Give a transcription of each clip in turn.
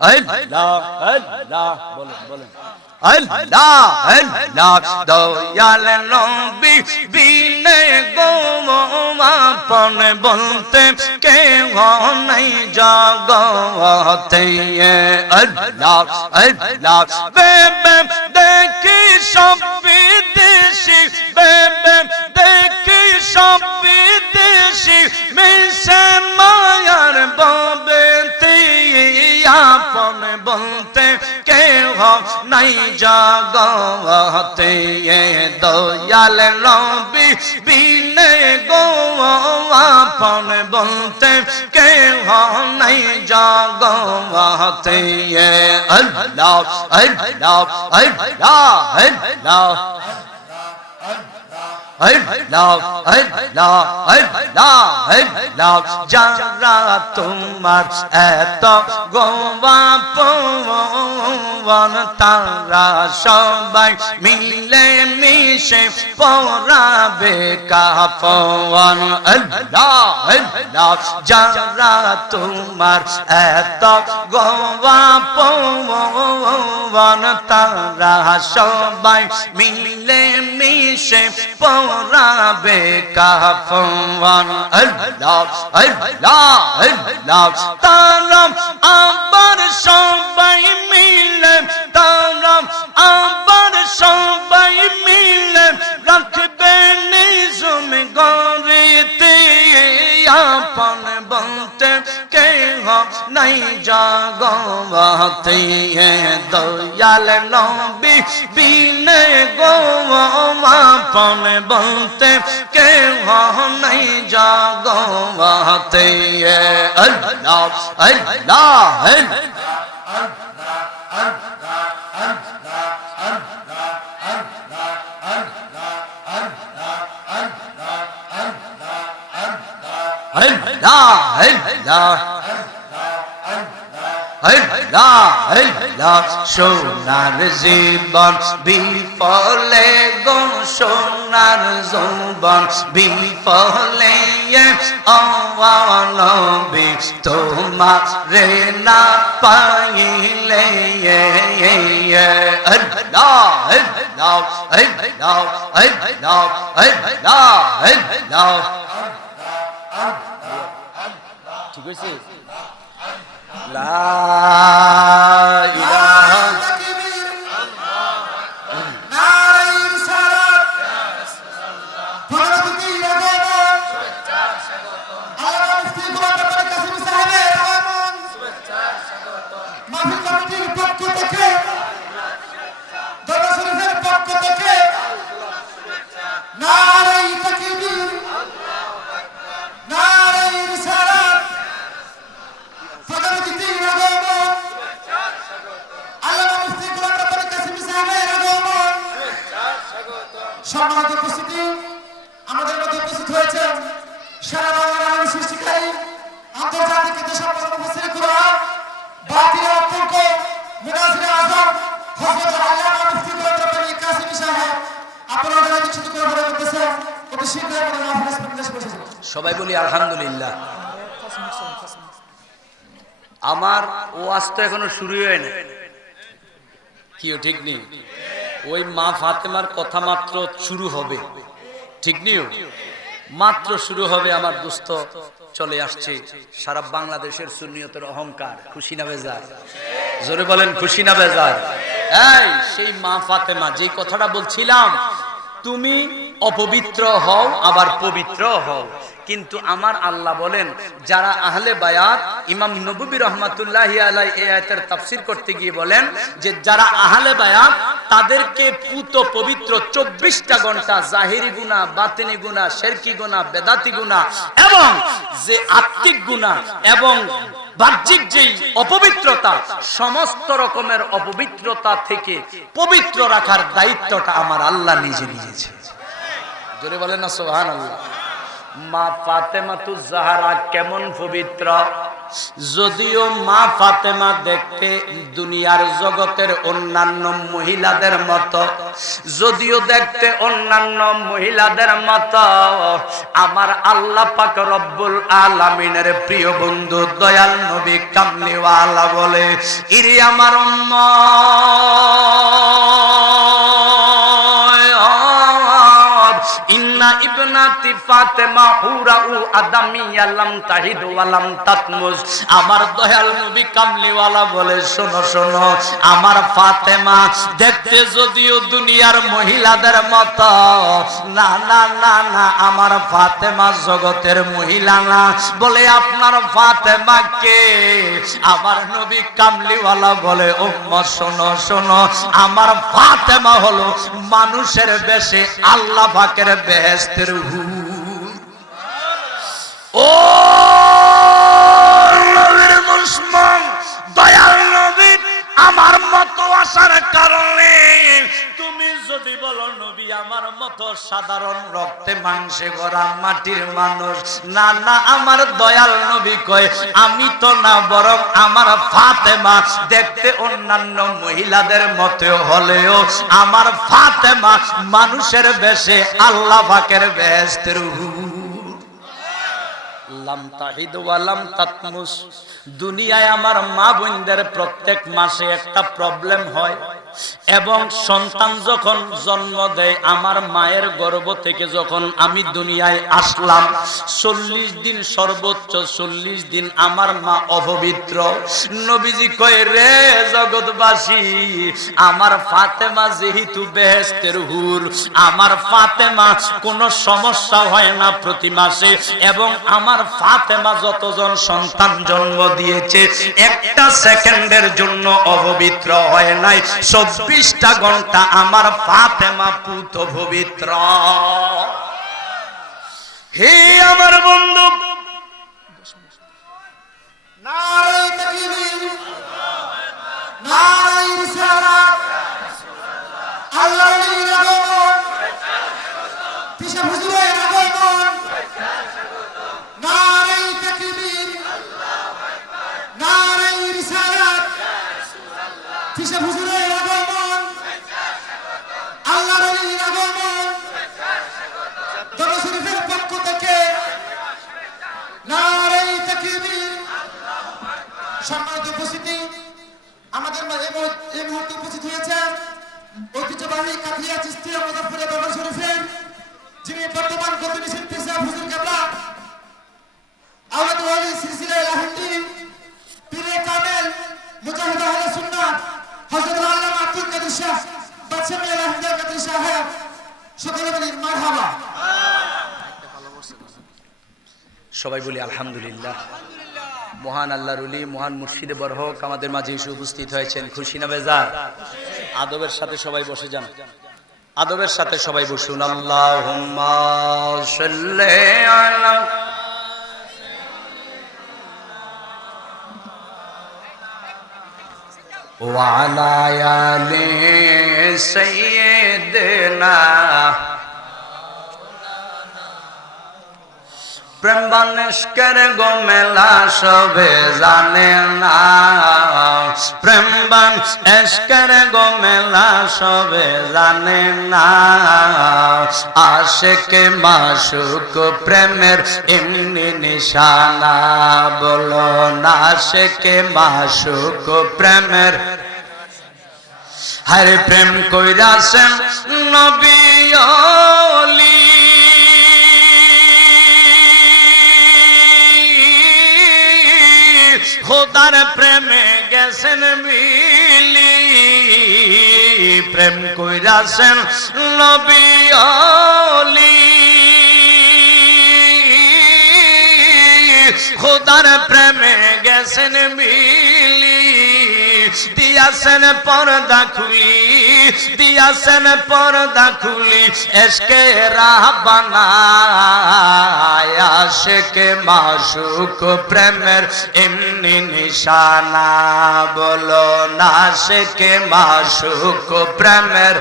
আল্লাহ আল্লাহ বলেন বলেন আল্লাহ আল্লাহ দয়াল নবী বিনে গো আপন বলতে কে নাই জগতে আল্লাহ আল্লাহ বেবে দেখি সব বিদেশি বেবে দেখি সব বিদেশি মিশে আপন বলতে কেহ নাই জগতে। দয়াল রবি বিনে গো আপন বলতে কেহ নাই জগতে। আল্লাহ আল্লাহ আল্লাহ আল্লাহ। যারা তোমার এত গোবা পবন তারা সবাই মিলে মিশে পড়াবে কাপন যারা তোমার এত গোবা পবন তারা সবাই মিলে মিশে পড়াবে কাফন আল্লাহ আল্লাহ আল্লাহ তারাম জগতে দয়াল নবী বিনে গো আপন বলতে কে নাই জগতে আল্লাহ আল্লাহ আল্লাহ আল্লাহ সোনার জীবন বিফলে গো সোনার যৌবন বিফলে অবলম্বী তোমার রে না পাইলে ঠিক আছে লা ইলাহা সম্মানিত উপস্থিতি আমাদের মধ্যে উপস্থিত হয়েছেন সারা বাংলার আইন সৃষ্টিকারী আন্তর্জাতিক দেশাত্মক মুফসির কুরআন বাতিল অত্যন্ত মুনাজির আজম হযরত আল্লামা মুফতি রব্বানি কাসিম সাহেব আপনারা যারা দীক্ষিত করে বলে অতি শীঘ্র আমাদের মাহফিল বসেছে সবাই বলি আলহামদুলিল্লাহ। আমার ওয়াজ তো এখনও শুরু হয় না কিও ঠিক নেই। ওই মা ফাতেমার কথা মাত্র শুরু হবে। ঠিক নিও মাত্র শুরু হবে আমার দুস্থ চলে আসছে। সারা বাংলাদেশের সুনিয়তের অহংকার। খুশি না বেজার জোরে বলেন, খুশি না বেজার এই, সেই মা ফাতেমা যে কথাটা বলছিলাম তুমি অপবিত্র হও, আবার পবিত্র হও। কিন্তু আমার আল্লাহ বলেন, যারা আহলে বায়াত, ইমাম নবী রহমাতুল্লাহ আলাই এ আয়াতের তাফসির করতে গিয়ে বলেন যে যারা আহলে বায়াত, তাদেরকে পুত পবিত্র চব্বিশটা ঘণ্টা, জাহিরি গুণা বাতিনি গুণা শেরকি গুণা বেদাতি গুণা এবং যে আত্মিক গুণা এবং বাহ্যিক যেই অপবিত্রতা, সমস্ত রকমের অপবিত্রতা থেকে পবিত্র রাখার দায়িত্বটা আমার আল্লাহ নিজে নিয়েছে। জোরে বলেন না সোহান আল্লাহ মা ফাতেমাতু জাহারা কেমন পবিত্র? যদিও মা ফাতেমা দেখতে দুনিয়ার জগতের অন্যান্য মহিলাদের মতো, যদিও দেখতে অন্যান্য মহিলাদের মতো, আমার আল্লাহ পাক রব্বুল আলামিনের প্রিয় বন্ধু দয়াল নবী কামলিওয়ালা বলে, ইরি আমার উম্মত ইবনাতি ফাতেমা হুরাউ আদামিয়া লাম তাহিদ ওয়া লাম তাতমুজ। আমার দয়াল নবী কামলিওয়ালা বলে, শোনো শোনো, আমার ফাতেমা, দেখতে যদিও দুনিয়ার মহিলাদের মতো, না না না না, আমার ফাতেমা জগতের মহিলা না। বলে, আপনার ফাতেমা কে? আমার নবী বলে শোনো শোনো, আমার ফাতেমা হলো মানুষের বেশে আল্লাহ পাকের বেহেস্তের হুর আমার মতো সাধারণ রক্তে মাংসে গড়া মাটির মানুষ। না না, আমার দয়াল নবী কয়, আমি তো না, বরং আমার ফাতেমা। দেখতে অন্যান্য মহিলাদের মতে হলেও আমার ফাতেমা মানুষের বেশে আল্লাহ পাকের বেহেস্তের হুর লাম তাহিদ ওয়ালাম তাতমুস। দুনিয়ায় আমার মা বোনদের প্রত্যেক মাসে একটা প্রবলেম হয়। এবং সন্তান যখন জন্ম দেয়, আমার মায়ের গর্ভ থেকে যখন আমি দুনিয়ায় আসলাম, চল্লিশ দিন সর্বোচ্চ চল্লিশ দিন আমার মা অপবিত্র। নবীজি কয়, রে জগৎবাসী, আমার ফাতেমা যেহেতু বেহেস্তের হুর, আমার ফাতেমা কোনো সমস্যা হয় না প্রতি মাসে এবং আমার ফাতেমা যতজন সন্তান জন্ম দিয়েছে, একটা সেকেন্ডের জন্য অপবিত্র হয় নাই। চব্বিশটা ঘণ্টা আমার ফাতেমা পুত পবিত্র। হে আমার বন্ধু। নারাই উপস্থিতি আমাদের এই মুহূর্তে- উপস্থিত হয়েছেন ঐতিহ্যবাহী কাঠিয়া চিস্তিয়া মুজাফরে বাবা শরীফের, যিনি বর্তমান গতি শিল্পী সাহেব হুজুর কেবলা আওলাদ ওয়ালি সিলসিলা লাহিন্দি পীরে কামেল, মুজাহিদ আহলে সুন্নাত হযরত আল্লামা আব্দুল কাদের শাহ, বাদশাহ লাহিন্দি কাদের সাহেব, সকলে বলি মারহাবা। সবাই বলি আলহামদুলিল্লাহ। মহান আল্লাহর উলি মহান মুর্শিদে বরহক আমাদের মাঝে এসে উপস্থিত হয়েছেন খুশি না বেজার আদবের সাথে সবাই বসে যান আদবের সাথে সবাই বসুন আল্লাহুম্মা সাল্লি আলা وعلى آل سيدنا প্রেম বানেশকের গোমেলা সবে জানে না। প্রেম বান এসকের গোমেলা সবে জানে না। আশেকে মাসুক প্রেমের এমনি নিশানা বলো না, আশেকে মাসুক প্রেমের। হরে প্রেম কইরাছেন নবী খোদার প্রেমে গেছেন মিলি। প্রেম কইরাছেন নবী অলি। খোদার প্রেমে গেছেন মিলি। দিয়াছেন পর্দা খুলি, দিয়াছেন পর্দা খুলি, এসকে রাহ বানায়, আশেকে মাসুক প্রেমের এমনি নিশানা, বলো না শেকে মাসুক প্রেমের।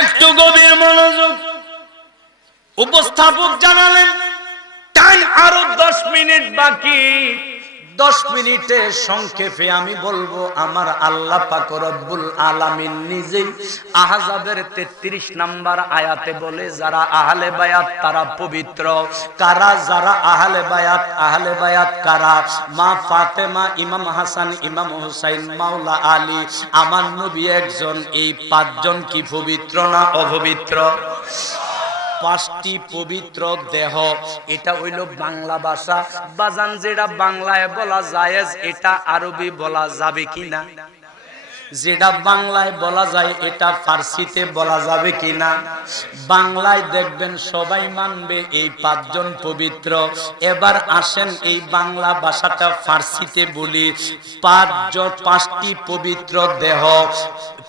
একটু গভীর মনোযোগ উপস্থাপক জানালেন টান আরও দশ মিনিট বাকি। দশ মিনিটে সংক্ষেপে আমি বলব, আমার আল্লাহ পাক রব্বুল আলামিন নিজেই আহজাবের 33 নাম্বার আয়াতে বলে, যারা আহলে বায়াত তারা পবিত্র। কারা, যারা আহলে বায়াত আহলে বায়াত কারা? মা ফাতেমা, ইমাম হাসান, ইমাম হুসাইন, মাওলা আলী, আমার নবী একজন, এই পাঁচজন কি পবিত্র না অপবিত্র? পাঁচটি পবিত্র দেহ। এটা হইল বাংলা ভাষা। বাজান যেটা বাংলায় বলা জায়েজ, এটা আরবি বলা যাবে কিনা? যেটা বাংলায় বলা যায়, এটা ফার্সিতে বলা যাবে কিনা? বাংলায় দেখবেন সবাই মানবে এই পাঁচজন পবিত্র। এবার আসেন এই বাংলা ভাষাটা ফার্সিতে বলি। পাঁচজন পাঁচটি পবিত্র দেহ।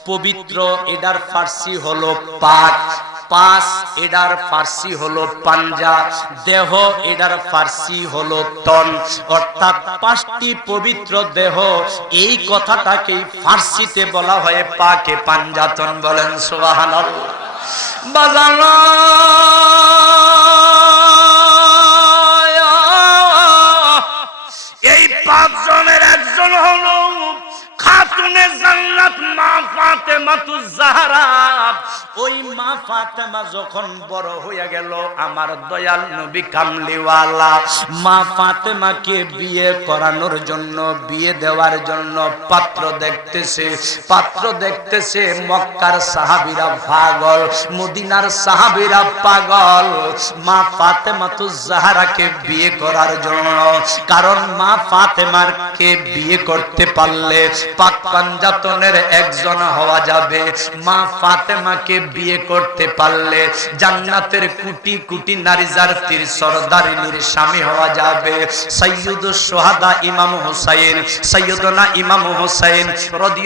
পবিত্র এটার ফার্সি হলো পাক পাঁচ, এডার ফার্সি হলো পাঞ্জা, দেহ, এডার ফার্সি হলো তন। অর্থাৎ পাঁচটি পবিত্র দেহ, এই কথাটাকেই ফার্সিতে বলা হয় পাকে পাঞ্জাতন বলেন সোহান বাজানো খাতুনে জান্নাত মা ফাতেমা তু জাহরা। ওই মা ফাতেমা যখন বড় গেল, আমার দয়াল নবী কামলিওয়ালা। মা ফাতেমাকে বিয়ে করানোর জন্য, বিয়ে দেওয়ার জন্য পাত্র দেখতেছে। পাত্র দেখতেছে মক্কার সাহাবীরা পাগল, মদিনার সাহাবীরা পাগল। মা ফাতেমা তু জাহরাকে বিয়ে করার জন্য, কারণ মা ফাতেমার কে বিয়ে করতে পারলে পাক পাঞ্জাতনের একজন হওয়া যাবে। মা ফাতেমাকে বিয়ে করতে পারলে জান্নাতের কোটি কোটি নারী জাতির সরদারিনীর স্বামী হওয়া যাবে। সৈয়দ সোহাদা ইমাম হুসাইন সৈয়দনা ইমাম হুসাইন রদিয়া